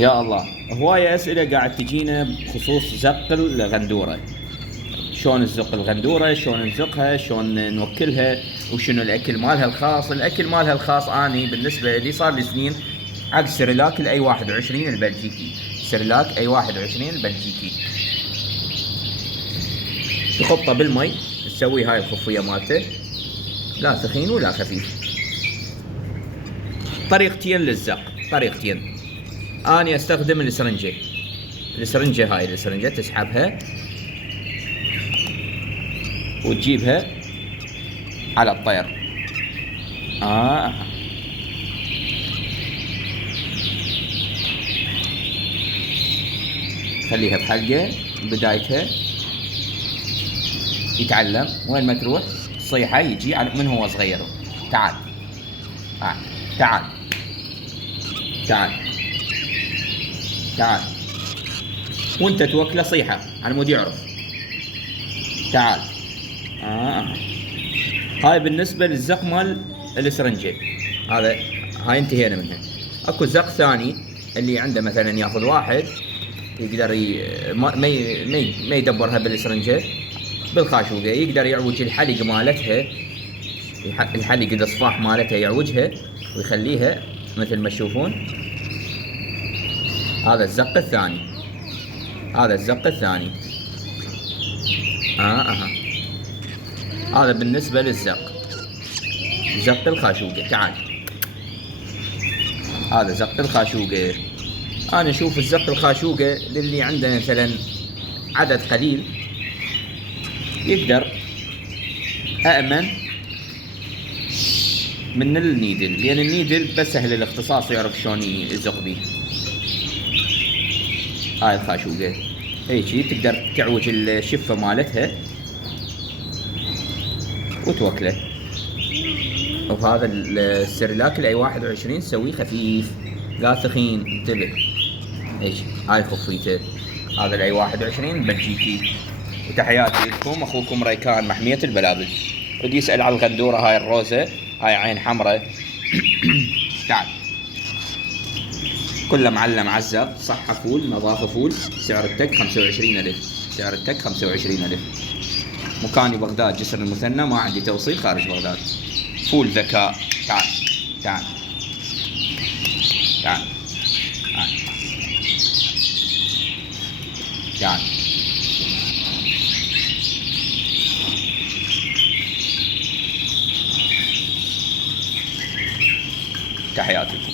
يا الله، هواية أسئلة قاعد تجينا بخصوص زق الغندورة. شلون نزق الغندورة، شلون نزقها، شلون نوكلها، وشنو الأكل مالها الخاص. الأكل مالها الخاص أني بالنسبة لي صار لي سنين عق سيرلاك الأي 21 البلجيكي. سيرلاك أي 21 البلجيكي تحطه بالمي، تسوي هاي الخفية مالته، لا ثخين ولا خفيف. طريقتين للزق، طريقتين. أنا أستخدم السرنجة. هاي السرنجة تسحبها وتجيبها على الطير. خليها بحلقة بدايتها يتعلم، وين ما تروح صيحة يجي من هو صغير. تعال تعال تعال تعال، وانت توكله صيحة على مود يعرف. تعال. هاي بالنسبة للزق مال السرنجة. هاي انتهينا منها. اكو زق ثاني اللي عنده مثلا ياخذ واحد يقدر ما يدبرها بالسرنجة، بالخاشوقة يقدر يعوج الحلق مالتها، الحلق الصفاح مالتها يعوجها ويخليها مثل ما تشوفون. هذا الزق الثاني. هذا بالنسبة للزق، زق الخاشوقة. تعال. هذا زق الخاشوقة. أنا أشوف الزق الخاشوقة للي عنده مثلا عدد قليل يقدر أأمن من النيدل، لأن النيدل بس سهل الاختصاص ويعرف شلون يزق بيه. هاي الخاشوقة هيجي تقدر تعوج الشفة مالتها وتوكله. وهذا السيرلاك الاي 21 سويه خفيف لا ثخين، انتبه. هيجي هاي خفيته. هذا الاي 21 بلجيكي. وتحياتي لكم، اخوكم ريكان محمية البلابل. ودي يسأل على الغندورة هاي الروزة، هاي عين حمراء. تعال. كله معلم عزق، صحة فول، نظافة فول. سعر التك 25,000. سعر التك 25,000. مكاني بغداد، جسر المثنى، ما عندي توصيل خارج بغداد. فول ذكاء. تعال تعال تعال تعال. تحياتي.